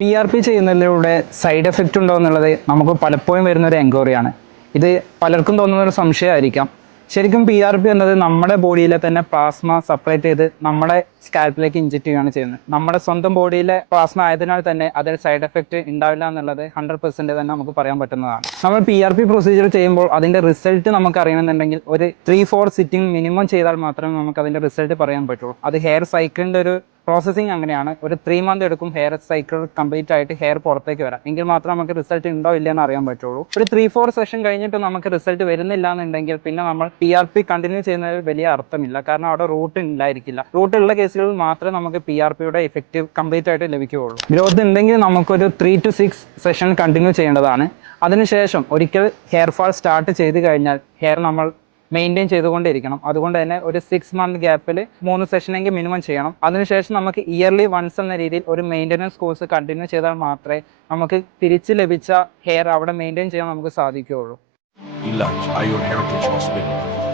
PRP ചെയ്യുന്നതിലൂടെ side effect ഉണ്ടോ എന്നുള്ളത് നമുക്ക് പലപ്പോഴും വരുന്ന ഒരു എൻക്വയറിയാണ്. ഇത് പലർക്കും തോന്നുന്ന ഒരു സംശയമായിരിക്കാം. ശരിക്കും PRP എന്നത് നമ്മുടെ ബോഡിയിലെ തന്നെ പ്ലാസ്മ സെപ്പറേറ്റ് ചെയ്ത് നമ്മുടെ സ്കാൽപ്പിലേക്ക് ഇഞ്ചെക്ട് ചെയ്യുകയാണ് ചെയ്യുന്നത്. നമ്മുടെ സ്വന്തം ബോഡിയിലെ പ്ലാസ്മ ആയതിനാൽ തന്നെ അതിൽ സൈഡ് എഫക്റ്റ് ഉണ്ടാവില്ല എന്നുള്ളത് 100% തന്നെ നമുക്ക് പറയാൻ പറ്റുന്നതാണ്. നമ്മൾ PRP പ്രൊസീജിയർ ചെയ്യുമ്പോൾ അതിൻ്റെ റിസൾട്ട് നമുക്ക് അറിയണമെന്നുണ്ടെങ്കിൽ ഒരു 3-4 സിറ്റിംഗ് മിനിമം ചെയ്താൽ മാത്രമേ നമുക്ക് അതിൻ്റെ റിസൾട്ട് പറയാൻ പറ്റുള്ളൂ. അത് ഹെയർ സൈക്കിളിൻ്റെ ഒരു പ്രോസസ്സിങ് അങ്ങനെയാണ്. ഒരു 3 മന്ത് എടുക്കും ഹെയർ സൈക്കിൾ കംപ്ലീറ്റ് ആയിട്ട് ഹെയർ പുറത്തേക്ക് വരാം. എങ്കിൽ മാത്രമേ നമുക്ക് റിസൾട്ട് ഉണ്ടോ ഇല്ലയെന്ന് അറിയാൻ പറ്റുള്ളൂ. ഒരു 3-4 സെഷൻ കഴിഞ്ഞിട്ട് നമുക്ക് റിസൾട്ട് വരുന്നില്ല എന്നുണ്ടെങ്കിൽ പിന്നെ നമ്മൾ PRP കണ്ടിന്യൂ ചെയ്യുന്നതിൽ വലിയ അർത്ഥമില്ല. കാരണം അവിടെ റൂട്ട് ഉണ്ടായിരിക്കില്ല. റൂട്ട് ഉള്ള കേസുകളിൽ മാത്രമേ നമുക്ക് PRPയുടെ ഇഫക്റ്റ് കംപ്ലീറ്റ് ആയിട്ട് ലഭിക്കുകയുള്ളൂ. ഗ്രോത്ത് ഉണ്ടെങ്കിൽ നമുക്കൊരു 3 to 6 സെഷൻ കണ്ടിന്യൂ ചെയ്യേണ്ടതാണ്. അതിനുശേഷം ഒരിക്കൽ ഹെയർ ഫാൾ സ്റ്റാർട്ട് ചെയ്ത് കഴിഞ്ഞാൽ ഹെയർ നമ്മൾ മെയിൻറ്റെയിൻ ചെയ്തുകൊണ്ടിരിക്കണം. അതുകൊണ്ട് തന്നെ ഒരു 6 മന്ത് ഗ്യാപ്പിൽ 3 സെഷനെങ്കിൽ മിനിമം ചെയ്യണം. അതിനുശേഷം നമുക്ക് ഇയർലി വൺസ് എന്ന രീതിയിൽ ഒരു മെയിൻ്റനൻസ് കോഴ്സ് കണ്ടിന്യൂ ചെയ്താൽ മാത്രമേ നമുക്ക് തിരിച്ച് ലഭിച്ച ഹെയർ അവിടെ മെയിൻറ്റെയിൻ ചെയ്യാൻ നമുക്ക് സാധിക്കുകയുള്ളൂ. Ilanj Iron Heritage Hospital.